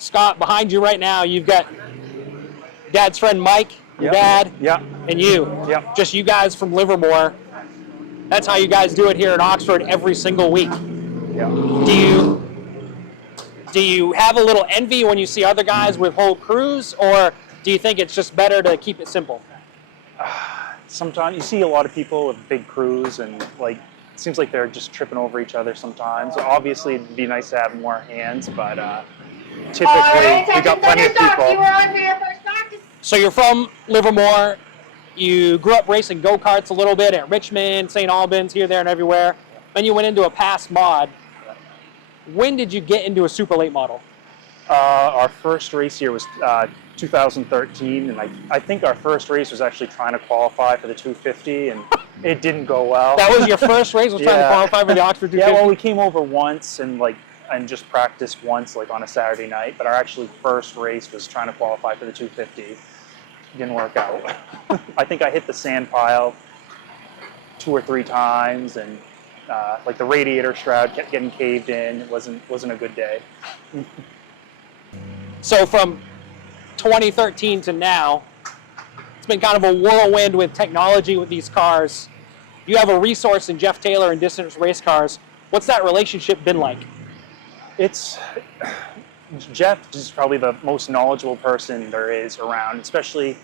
Scott, behind you right now, you've got Dad's friend Mike, your dad, and you. Yep. Just you guys from Livermore. That's how you guys do it here at Oxford every single week. Yeah. Do you have a little envy when you see other guys with whole crews, or do you think it's just better to keep it simple? Sometimes you see a lot of people with big crews, and like it seems like they're just tripping over each other sometimes. Obviously, it'd be nice to have more hands, but typically we got plenty of people. You were on for your first practice. So you're from Livermore. You grew up racing go-karts a little bit at Richmond, St. Albans, here, there, and everywhere. Then you went into a past mod. When did you get into a super late model? Our first race year was 2013, and I think our first race was actually trying to qualify for the 250, and it didn't go well. That was your first race, was trying to qualify for the Oxford 250? Yeah, well, we came over once and just practiced once, like on a Saturday night. But our actually first race was trying to qualify for the 250. Didn't work out. I think I hit the sand pile 2 or 3 times, and like the radiator shroud kept getting caved in. It wasn't a good day. So from 2013 to now, it's been kind of a whirlwind with technology with these cars. You have a resource in Jeff Taylor and Distance Race Cars. What's that relationship been like? Jeff is probably the most knowledgeable person there is around, especially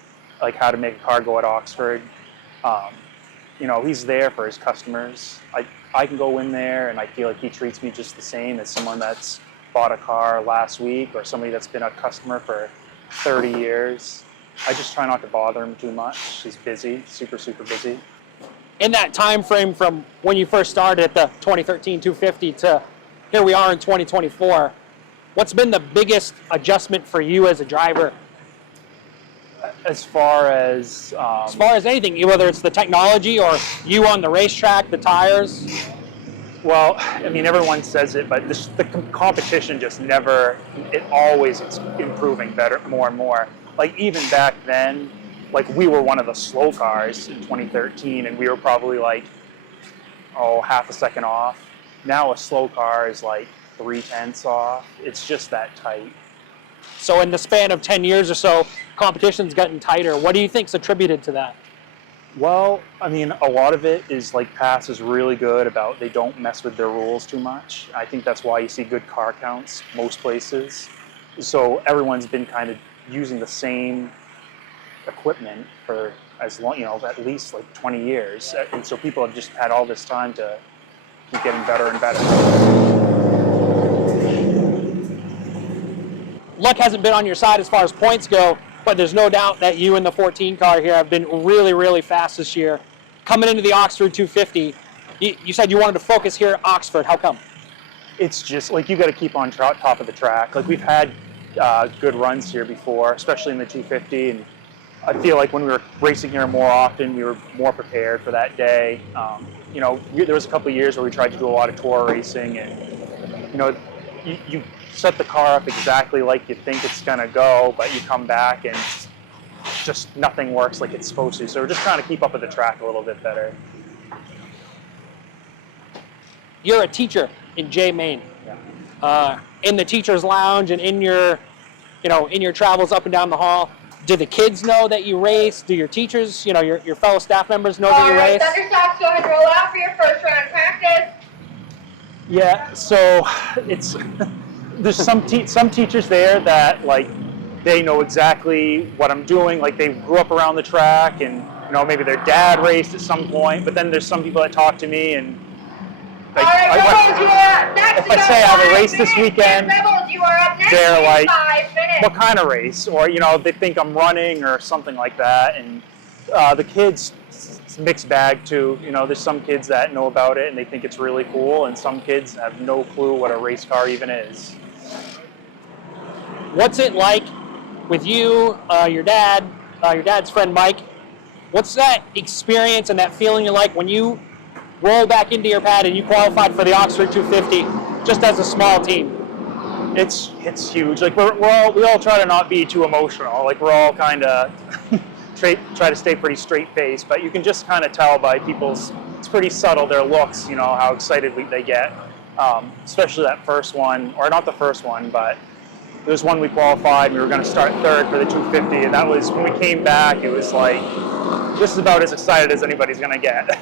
like how to make a car go at Oxford. He's there for his customers. I can go in there and I feel like he treats me just the same as someone that's bought a car last week or somebody that's been a customer for 30 years. I just try not to bother him too much. He's busy, super, super busy. In that time frame from when you first started at the 2013 250 to here we are in 2024, what's been the biggest adjustment for you as a driver? As far as anything, whether it's the technology or you on the racetrack, the tires? Well, I mean, everyone says it, but the competition just never, it always is improving better, more and more. Like even back then, like we were one of the slow cars in 2013 and we were probably like, half a second off. Now a slow car is like 0.3 off. It's just that tight. So in the span of 10 years or so, competition's gotten tighter. What do you think's attributed to that? Well, I mean, a lot of it is like PASS is really good about they don't mess with their rules too much. I think that's why you see good car counts most places. So everyone's been kind of using the same equipment for as long, at least like 20 years. And so people have just had all this time to keep getting better and better. Luck hasn't been on your side as far as points go, but there's no doubt that you and the 14 car here have been really, really fast this year. Coming into the Oxford 250, you said you wanted to focus here at Oxford. How come? It's just like you got to keep on top of the track. Like we've had good runs here before, especially in the 250, and I feel like when we were racing here more often, we were more prepared for that day. There was a couple of years where we tried to do a lot of tour racing, and you set the car up exactly like you think it's going to go, but you come back and just nothing works like it's supposed to. So we're just trying to keep up with the track a little bit better. You're a teacher in Maine. Yeah. In the teacher's lounge and in your travels up and down the hall, do the kids know that you race? Do your teachers, your fellow staff members know that you race? All right, Thunderstocks, go ahead and roll out for your first round of practice. Yeah, so there's some teachers there that like they know exactly what I'm doing. Like they grew up around the track, and maybe their dad raced at some point. But then there's some people that talk to me and like, all right, Rebels, you are up next. If I say I have a race this weekend, Rebels, you are up next. They're like, 5 minutes. what kind of race? Or they think I'm running or something like that. And the kids, it's a mixed bag too. There's some kids that know about it and they think it's really cool, and some kids have no clue what a race car even is. What's it like with you, your dad's friend Mike? What's that experience and that feeling like when you roll back into your pad and you qualified for the Oxford 250 just as a small team? It's huge. Like we all try to not be too emotional. Like we're all kind of try to stay pretty straight faced, but you can just kind of tell by people's, it's pretty subtle, their looks, how excited they get. Especially that first one, or not the first one, but There was one we qualified, and we were going to start third for the 250, and that was, when we came back, it was like, this is about as excited as anybody's going to get.